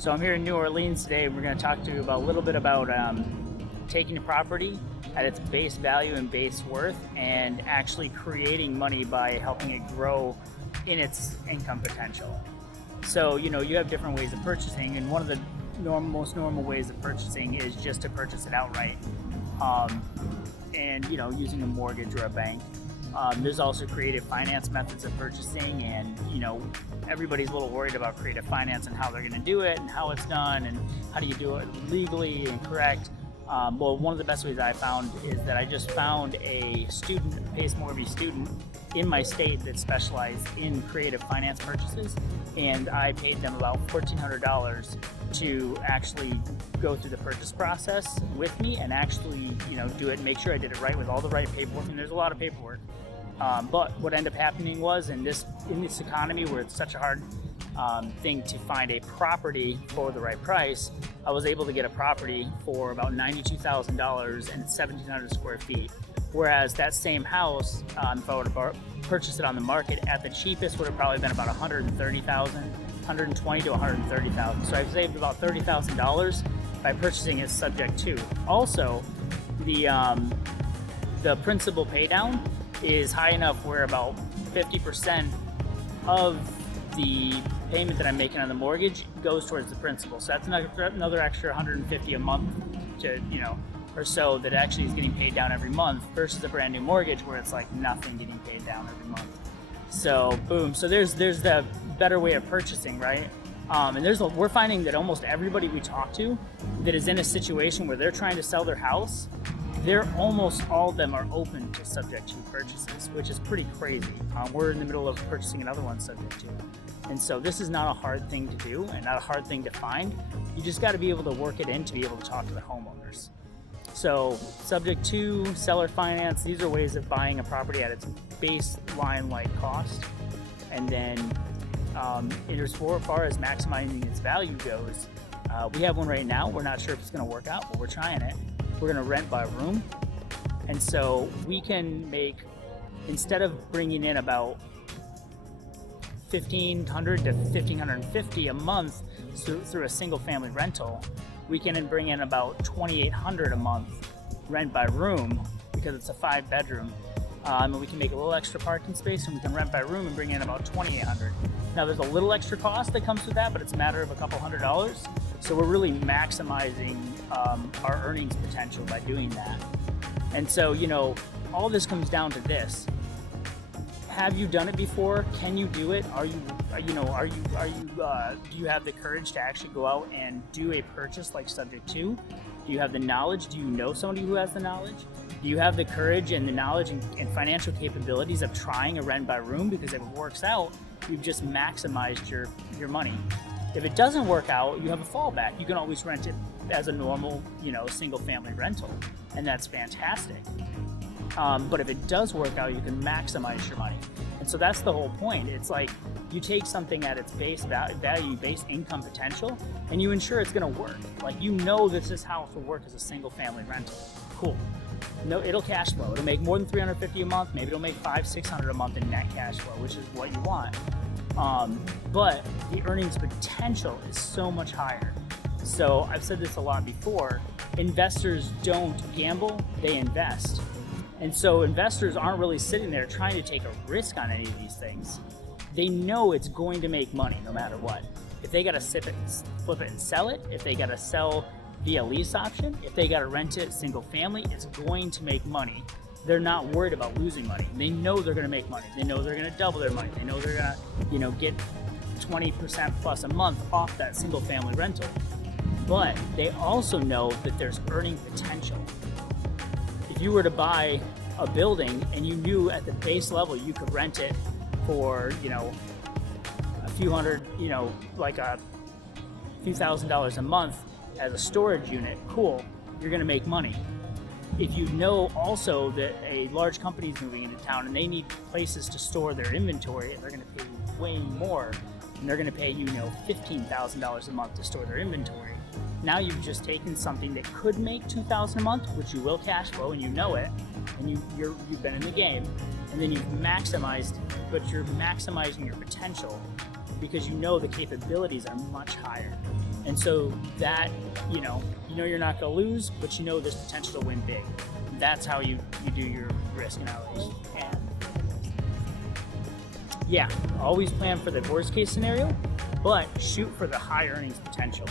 So I'm here in New Orleans today. We're going to talk to you about a little bit about taking a property at its base value and base worth and actually creating money by helping it grow in its income potential. So, you have different ways of purchasing, and one of the most normal ways of purchasing is just to purchase it outright, and using a mortgage or a bank. There's also creative finance methods of purchasing, and everybody's a little worried about creative finance and how they're going to do it and how it's done and how do you do it legally and correct. Well, one of the best ways I found is that I just found a pace mortgage student in my state that specialized in creative finance purchases, and I paid them about $1,400 to actually go through the purchase process with me and actually do it and make sure I did it right with all the right paperwork. And there's a lot of paperwork, but what ended up happening was in this economy where it's such a hard thing to find a property for the right price, I was able to get a property for about $92,000 and 1,700 square feet. Whereas that same house, if I were to purchase it on the market at the cheapest, would have probably been about $130,000, $120,000 to $130,000. So I've saved about $30,000 by purchasing it subject to. Also, the principal pay down is high enough where about 50% of the payment that I'm making on the mortgage goes towards the principal. So that's another extra $150 a month to, or so that actually is getting paid down every month versus a brand new mortgage where it's like nothing getting paid down every month. So boom. So there's the better way of purchasing, right? And we're finding that almost everybody we talk to that is in a situation where they're trying to sell their house, almost all of them are open to subject to purchases, which is pretty crazy. We're in the middle of purchasing another one subject to. And so this is not a hard thing to do and not a hard thing to find. You just got to be able to work it in to be able to talk to the homeowners. So subject to, seller finance, these are ways of buying a property at its baseline-like cost. And then as far as maximizing its value goes, we have one right now. We're not sure if it's going to work out, but we're trying it. We're going to rent by room. And so we can make, instead of bringing in about $1,500 to $1,550 a month through a single family rental, we can bring in about $2,800 a month rent by room because it's a 5-bedroom. And we can make a little extra parking space, and we can rent by room and bring in about $2,800. Now there's a little extra cost that comes with that, but it's a matter of a couple $100. So we're really maximizing our earnings potential by doing that. And so, all this comes down to this. Have you done it before? Can you do it? Do you have the courage to actually go out and do a purchase like subject to? Do you have the knowledge? Do you know somebody who has the knowledge? Do you have the courage and the knowledge and financial capabilities of trying a rent by room? Because if it works out, you've just maximized your money. If it doesn't work out, you have a fallback. You can always rent it as a normal, single family rental, and that's fantastic. But if it does work out, you can maximize your money. And so that's the whole point. It's like you take something at its base value, base income potential, and you ensure it's going to work. Like this house will work as a single family rental. Cool. No, it'll cash flow. It'll make more than $350 a month. Maybe it'll make $500-600 a month in net cash flow, which is what you want. But the earnings potential is so much higher. So I've said this a lot before. Investors don't gamble; they invest. And so investors aren't really sitting there trying to take a risk on any of these things. They know it's going to make money no matter what. If they got to flip it and sell it, if they got to sell via lease option, if they got to rent it single family, it's going to make money. They're not worried about losing money. They know they're going to make money. They know they're going to double their money. They know they're going to, get 20% plus a month off that single family rental. But they also know that there's earning potential. If you were to buy a building and you knew at the base level you could rent it for, a few hundred, like a few $1,000s a month as a storage unit, cool, you're going to make money. If you know also that a large company is moving into town and they need places to store their inventory, and they're going to pay you way more, and they're going to pay you, $15,000 a month to store their inventory. Now you've just taken something that could make $2,000 a month, which you will cash flow, and you know it, and you've been in the game, and then you've maximized, but you're maximizing your potential because you know the capabilities are much higher. And so that, you know you're not going to lose, but you know there's potential to win big. That's how you do your risk analysis. And yeah, always plan for the worst case scenario, but shoot for the high earnings potential.